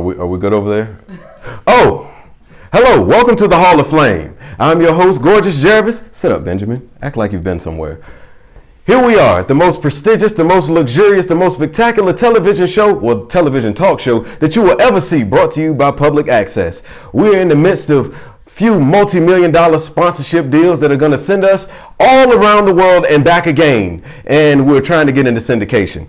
we good over there? Oh, hello. Welcome to the Hall of Flame. I'm your host, gorgeous Geravis. Sit up, Benjamin. Act like you've been somewhere. Here we are, the most prestigious, the most luxurious, the most spectacular television talk show that you will ever see, brought to you by Public Access. We're in the midst of few multi-million-dollar sponsorship deals that are going to send us all around the world and back again. And we're trying to get into syndication.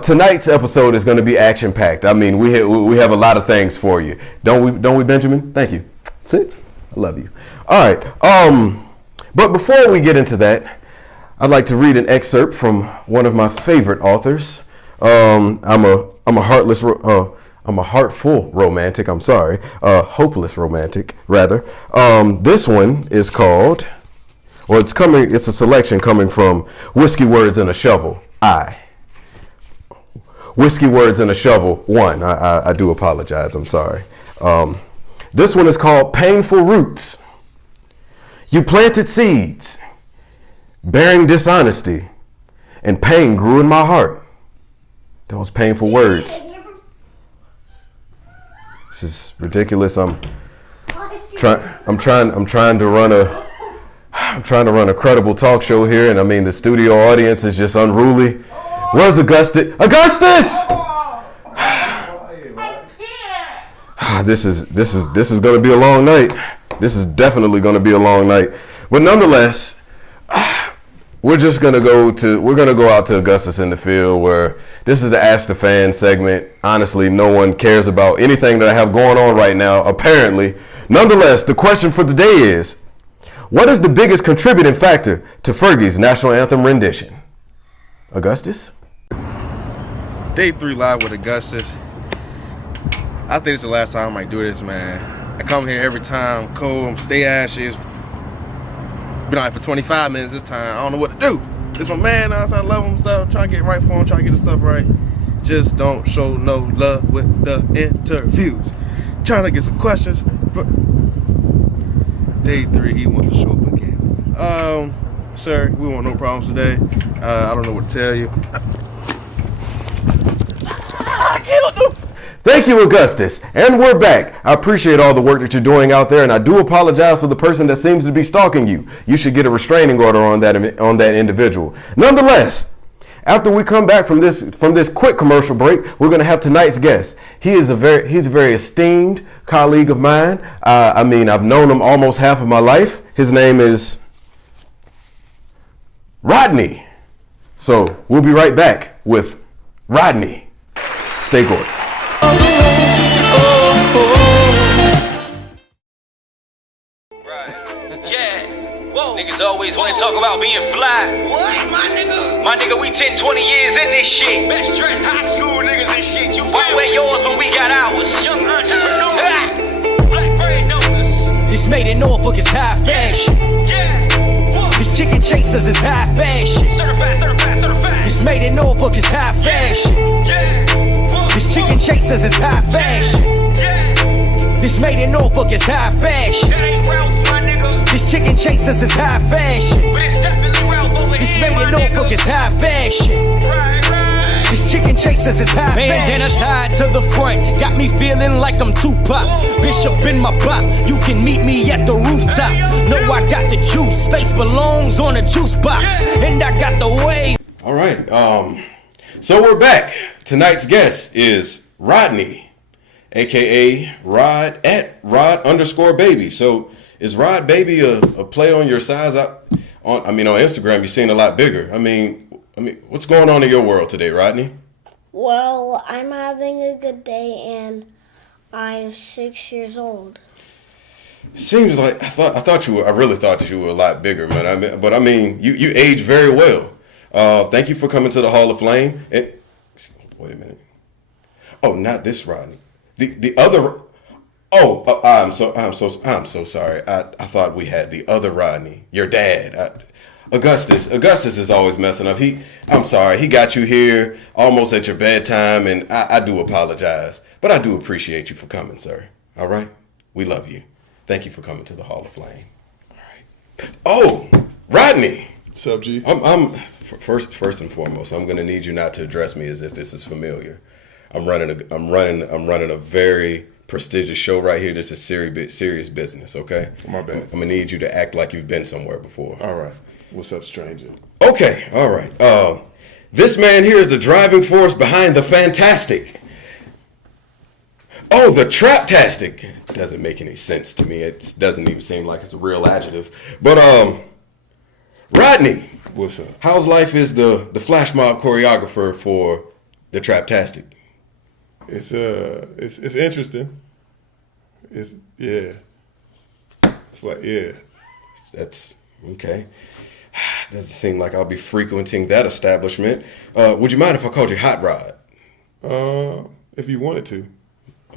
Tonight's episode is going to be action-packed. I mean, we have a lot of things for you. Don't we, Benjamin? Thank you. Sit. I love you. All right. But before we get into that, I'd like to read an excerpt from one of my favorite authors. I'm a heartful romantic. I'm sorry, hopeless romantic rather. This one is called, it's a selection coming from Whiskey Words and a Shovel. Whiskey Words and a Shovel 1. I do apologize. I'm sorry. This one is called Painful Roots. You planted seeds, bearing dishonesty, and pain grew in my heart. Those painful words. This is ridiculous. I'm trying to run a credible talk show here, and I mean the studio audience is just unruly. Where's Augustus? Augustus! This is going to be a long night. This is definitely going to be a long night. But nonetheless, we're going to go out to Augustus in the field, where this is the Ask the Fans segment. Honestly, no one cares about anything that I have going on right now, apparently. Nonetheless, the question for the day is, what is the biggest contributing factor to Fergie's national anthem rendition? Augustus? Day 3 live with Augustus. I think it's the last time I might do this, man. I come here every time, cold, stay ashes. Been out for 25 minutes this time. I don't know what to do. It's my man outside, I love him, stuff. Trying to get right for him, trying to get the stuff right. Just don't show no love with the interviews. Trying to get some questions. But day 3, he wants to show up again. Sir, we want no problems today. I don't know what to tell you. I can't do. Thank you, Augustus. And we're back. I appreciate all the work that you're doing out there, and I do apologize for the person that seems to be stalking you. You should get a restraining order on that individual. Nonetheless, after we come back from this quick commercial break, we're going to have tonight's guest. He's a very esteemed colleague of mine. I've known him almost half of my life. His name is Rodney. So we'll be right back with Rodney. Stay gorgeous. Niggas always wanna talk about being fly. What, my nigga? My nigga, we 10, 20 years in this shit. Best dressed high school niggas and shit. You Why wear yours when we got ours? Young entrepreneurs. Black bread donors. This made in Norfolk is high fashion. Yeah. This chicken chasers is high fashion. Certified. This made in Norfolk is high fashion. Yeah. This chicken chasers is high fashion. Yeah. This made in Norfolk is high fashion. That ain't Ralph, my nigga. This chicken chasers is high fashion. But it's definitely Ralph over This here, made in my Norfolk nigga. is high fashion. Right. This chicken chasers is high fashion. Bandana tied to the front, got me feeling like I'm Tupac. Bishop in my bop, you can meet me at the rooftop. Know I got the juice, space belongs on a juice box, and I got the wave. All right. So we're back. Tonight's guest is Rodney, aka Rod at Rod_baby. So is Rod Baby a play on your size? On Instagram you seem a lot bigger. I mean, what's going on in your world today, Rodney? Well, I'm having a good day, and I'm 6 years old. It seems like I really thought that you were a lot bigger, man. You age very well. Thank you for coming to the Hall of Flame. Wait a minute. Oh, not this Rodney. The other. Oh, I'm so sorry. I thought we had the other Rodney, your dad. Augustus is always messing up. I'm sorry. He got you here almost at your bedtime, and I do apologize. But I do appreciate you for coming, sir. All right? We love you. Thank you for coming to the Hall of Flame. All right. Oh, Rodney. What's up, G? I'm first and foremost, I'm going to need you not to address me as if this is familiar. I'm running a very prestigious show right here. This is serious business, okay? My bad. I'm gonna need you to act like you've been somewhere before. All right. What's up, stranger? Okay, all right. This man here is the driving force behind the fantastic. Oh, the Traptastic. Doesn't make any sense to me. It doesn't even seem like it's a real adjective. But Rodney. What's up? How's life as the flash mob choreographer for the Traptastic? It's interesting. It's yeah. That's okay. Doesn't seem like I'll be frequenting that establishment. Would you mind if I called you Hot Rod? If you wanted to.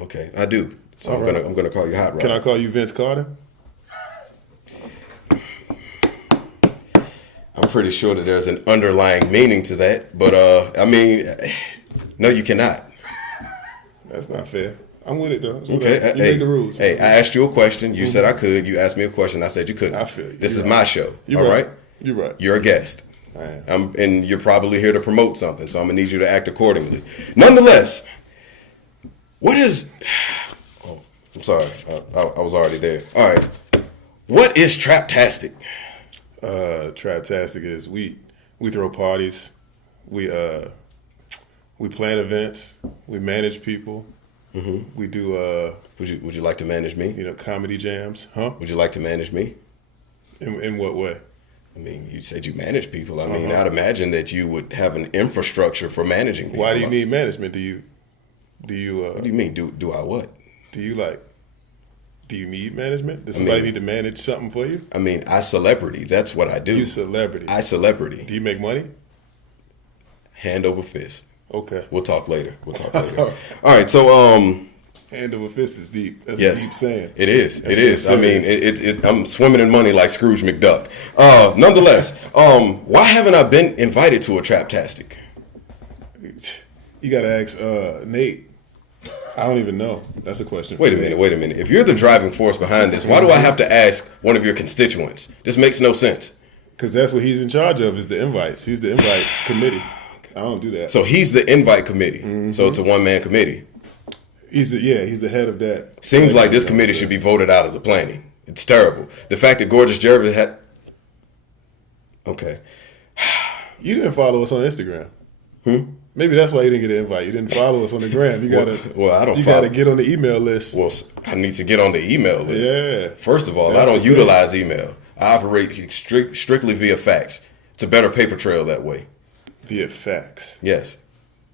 Okay, I do. So All I'm gonna call you Hot Rod. Can I call you Vince Carter? I'm pretty sure that there's an underlying meaning to that, but I mean, no, you cannot. That's not fair. I'm with it though. Okay, You make the rules. Hey, I asked you a question. You said I could. You asked me a question. I said you couldn't. I feel you. This You're is right. my show. You're all right. right. You're right. You're a guest. I am. And you're probably here to promote something, so I'm gonna need you to act accordingly. Nonetheless, what is? Oh, I'm sorry. I was already there. All right. What is Traptastic? Traptastic is we throw parties, we plan events, we manage people, we do Would you like to manage me? comedy jams, huh? Would you like to manage me? In what way? I mean, you said you manage people. I mean, I'd imagine that you would have an infrastructure for managing people. Why do you need management? Do you What do you mean? Do I what? do you need management? Does somebody need to manage something for you? I mean, I celebrity. That's what I do. You celebrity. I celebrity. Do you make money? Hand over fist. Okay. We'll talk later. All right. So, Hand over fist is deep. That's yes, a deep saying. it is. That's It is. I mean, serious. I'm swimming in money like Scrooge McDuck. Nonetheless, why haven't I been invited to a Traptastic? You gotta ask Nate. I don't even know. That's a question. Wait a minute. If you're the driving force behind this, why do I have to ask one of your constituents? This makes no sense. Because that's what he's in charge of, is the invites. He's the invite committee. I don't do that. So he's the invite committee. So it's a one-man committee. He's the head of that. Seems like this committee should be voted out of the planning. It's terrible. The fact that Gorgeous Geravis had... Okay. You didn't follow us on Instagram. Maybe that's why you didn't get an invite. You didn't follow us on the gram. You gotta. Well, I don't You follow. gotta get on the email list. Well, I need to get on the email list. Yeah. First of all, That's I don't the thing. utilize email. I operate strictly via fax. It's a better paper trail that way. Via fax. Yes,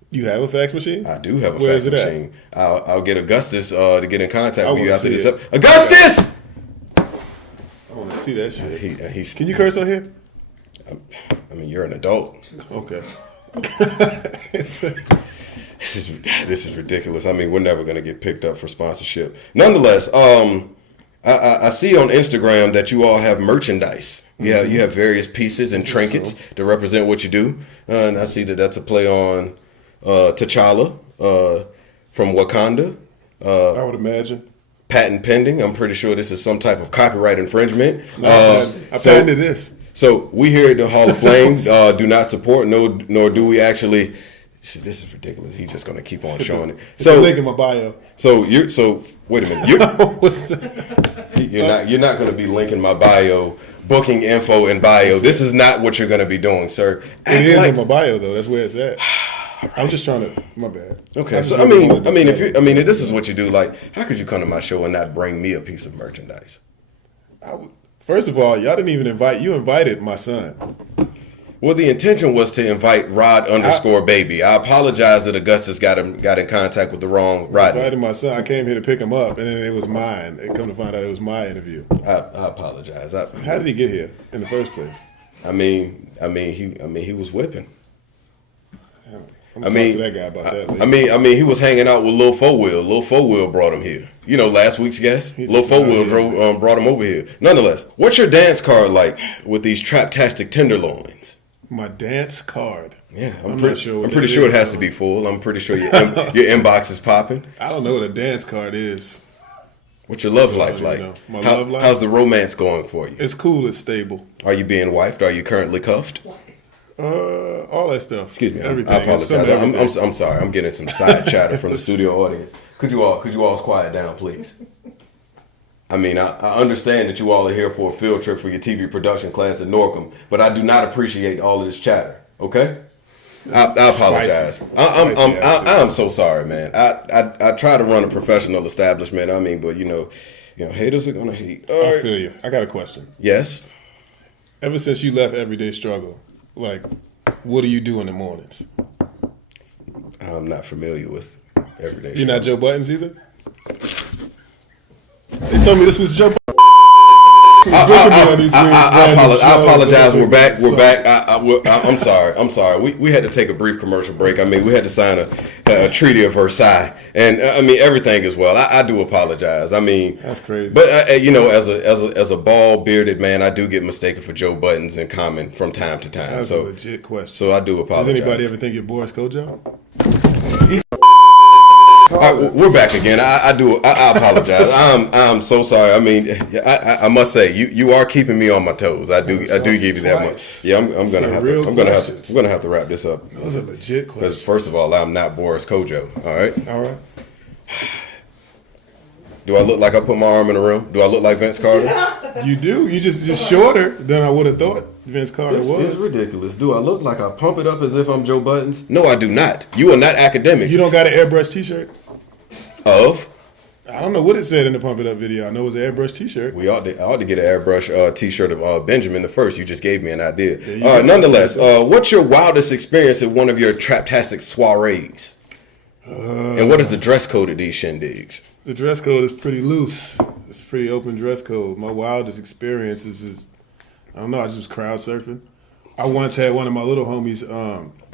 You have a fax machine? I do have a Where fax is it at? machine. I'll get Augustus to get in contact I with you wanna after see this. it. Augustus! I want to see that shit. He's. Can you curse on here? I mean, you're an adult. Okay. This is ridiculous. I mean, we're never going to get picked up for sponsorship. Nonetheless, I see on Instagram that you all have merchandise. Yeah, you have various pieces and trinkets to represent what you do. And I see that that's a play on T'Challa from Wakanda. I would imagine. Patent pending. I'm pretty sure this is some type of copyright infringement. I patented this. So we here at the Hall of Fame do not support, nor do we actually. This is ridiculous. He's just going to keep on showing it. It's a link in my bio. So wait a minute. What's the? You're not going to be linking my bio, booking info in bio. This is not what you're going to be doing, sir. It is in my bio though. That's where it's at. I'm just trying to. My bad. Okay, so I mean, if this is what you do, like, how could you come to my show and not bring me a piece of merchandise? First of all, y'all didn't even invite. You invited my son. Well, the intention was to invite Rod_baby. I apologize that Augustus got in contact with the wrong Rodney. Invited my son. I came here to pick him up, and then it was mine. And come to find out, it was my interview. I apologize. How did he get here in the first place? I mean, he was whipping. I'm gonna talk to that guy about that later. I mean, he was hanging out with Lil Four Wheel. Lil Four Wheel brought him here. You know, last week's guest, Lil Four Wheel brought him over here. Nonetheless, what's your dance card like with these Traptastic tenderloins? My dance card. Yeah, I'm not sure. I'm pretty sure it has to be full. I'm pretty sure your inbox is popping. I don't know what a dance card is. What's your love life like? My love life? How's the romance going for you? It's cool. It's stable. Are you being wifed? Are you currently cuffed? All that stuff. Excuse me. Everything. I apologize. I'm sorry. I'm getting some side chatter from the studio audience. Could you all quiet down, please? I mean, I understand that you all are here for a field trip for your TV production class at Norcom, but I do not appreciate all of this chatter. Okay? I apologize. I'm so sorry, man. I try to run a professional establishment. I mean, but you know, haters are gonna hate. I feel you. I got a question. Yes. Ever since you left Everyday Struggle, like, what do you do in the mornings? I'm not familiar with Everyday. You're not Joe Buttons either? They told me this was Joe Buttons. I apologize. We're back. I'm sorry. We had to take a brief commercial break. I mean, we had to sign a Treaty of Versailles, and I mean everything as well. I do apologize. I mean, that's crazy. But as a bald bearded man, I do get mistaken for Joe Buttons in common from time to time. That's a legit question. So I do apologize. Does anybody ever think you're Boris Kojo? All right, we're back again. I apologize. I'm so sorry. I mean, I must say you are keeping me on my toes. I do give you that much. Yeah, I'm gonna have to wrap this up. Those are legit questions. Because first of all, I'm not Boris Kojo. All right. Do I look like I put my arm in a rim? Do I look like Vince Carter? You do. You just shorter than I would have thought Vince Carter was. It's ridiculous. Do I look like I pump it up as if I'm Joe Buttons? No, I do not. You are not academics. You don't got an airbrush T-shirt? Of? I don't know what it said in the Pump It Up video. I know it was an airbrush T-shirt. I ought to get an airbrush T-shirt of Benjamin the First. You just gave me an idea. Nonetheless, what's your wildest experience at one of your Traptastic soirees? And what is the dress code at these shindigs? The dress code is pretty loose. It's a pretty open dress code. My wildest experience is I don't know, I just was crowd surfing. I once had one of my little homies,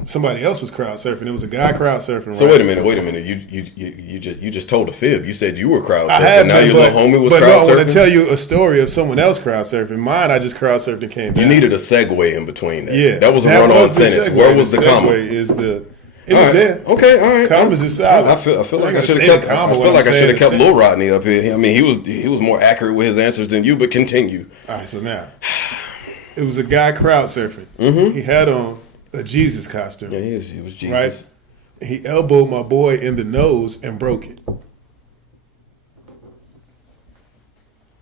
somebody else was crowd surfing. It was a guy crowd surfing. So wait a minute. You just told a fib. You said you were crowd surfing. Now your little homie was crowd surfing? I want to tell you a story of someone else crowd surfing. Mine, I just crowd surfed and came down. You needed a segue in between that. Yeah. That was a run-on sentence. Where was the comma? It was there. Okay, all right. Commas is solid. I feel like I should have kept Lil Rodney up here. I mean, he was more accurate with his answers than you. But continue. All right, so now it was a guy crowd surfing. Mm-hmm. He had on a Jesus costume. Yeah, he was Jesus. Right. He elbowed my boy in the nose and broke it.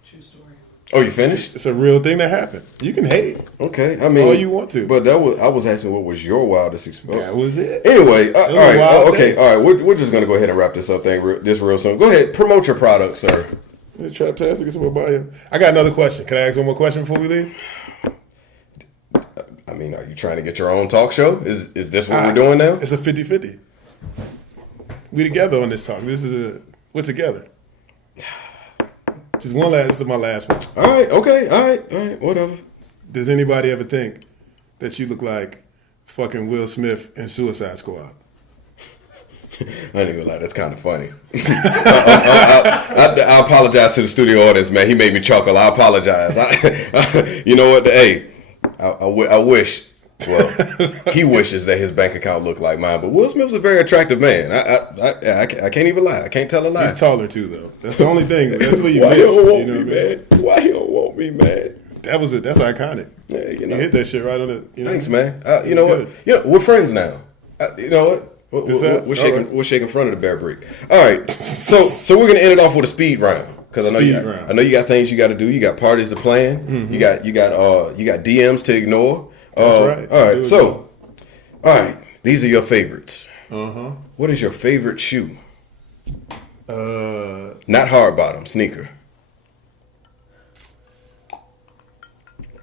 True story. Oh, you finished? It's a real thing that happened. You can hate. Okay, I mean, all you want to. But I was asking, what was your wildest experience? That was it. Anyway, all right, okay, all right. We're just gonna go ahead and wrap this up real soon. Go ahead, promote your product, sir. Traptastic is what buy him. I got another question. Can I ask one more question before we leave? I mean, are you trying to get your own talk show? Is this what we're doing now? It's a 50-50. We together on this talk. We're together. Just one last. This is my last one. All right. Okay. All right. Whatever. Does anybody ever think that you look like fucking Will Smith in Suicide Squad? I ain't gonna lie. That's kind of funny. I apologize to the studio audience, man. He made me chuckle. I apologize. You know what? Hey, I wish. Well, he wishes that his bank account looked like mine. But Will Smith's a very attractive man. I can't even lie. I can't tell a lie. He's taller too, though. That's the only thing. That's what you miss. Why he don't want me, man? Why he don't want me, man? That's iconic. Yeah, you know. You hit that shit right on it. Thanks, man. You know what? You know, we're friends now. You know what? We're shaking front of the bear brick. All right. So we're gonna end it off with a speed round. Because I know you got things you got to do. You got parties to plan. Mm-hmm. You got DMs to ignore. That's right. All right. So, all right. These are your favorites. Uh-huh. What is your favorite shoe? Not hard bottom, sneaker.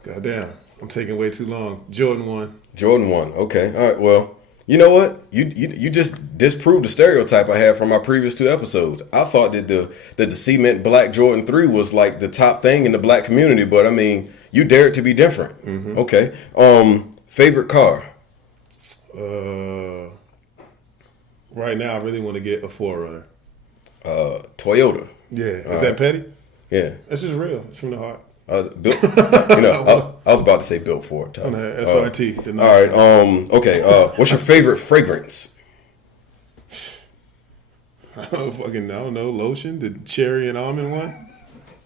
Goddamn, I'm taking way too long. Jordan 1. Jordan 1. Okay. All right. Well, you know what? You just disproved the stereotype I had from my previous 2 episodes. I thought that the cement black Jordan 3 was like the top thing in the black community, but I mean, you dared to be different. Mm-hmm. Okay. Favorite car? Right now, I really want to get a 4Runner. Toyota. Yeah. Is that petty? Yeah. That's just real. It's from the heart. Built, I was about to say built for it. On the SRT. All right. Okay. What's your favorite fragrance? I don't know. Lotion, the cherry and almond one.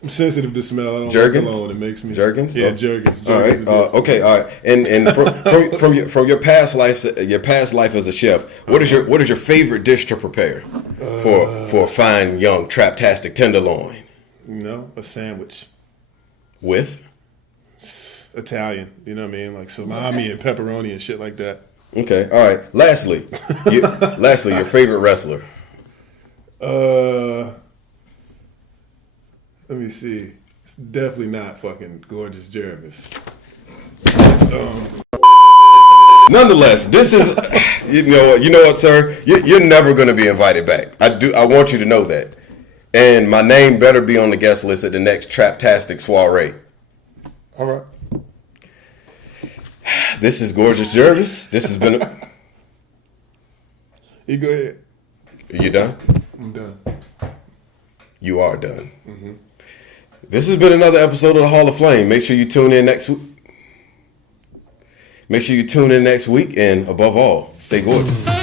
I'm sensitive to smell. I don't Jergens? like cologne. It makes me Jergens? Yeah, Oh. Jergens. All right. Okay. All right. And from your past life as a chef, what is your favorite dish to prepare for a fine young traptastic tenderloin? A sandwich. With? Italian. You know what I mean? Like salami and pepperoni and shit like that. Okay. All right. Lastly, your favorite wrestler. Let me see. It's definitely not fucking Gorgeous Geravis. Nonetheless, this is you know what, sir. You're never going to be invited back. I want you to know that. And my name better be on the guest list at the next Traptastic soiree. All right. This is Gorgeous Geravis. This has been. You go ahead. You done? I'm done. You are done. Mm-hmm. This has been another episode of the Hall of Flame. Make sure you tune in next week. And above all, stay gorgeous.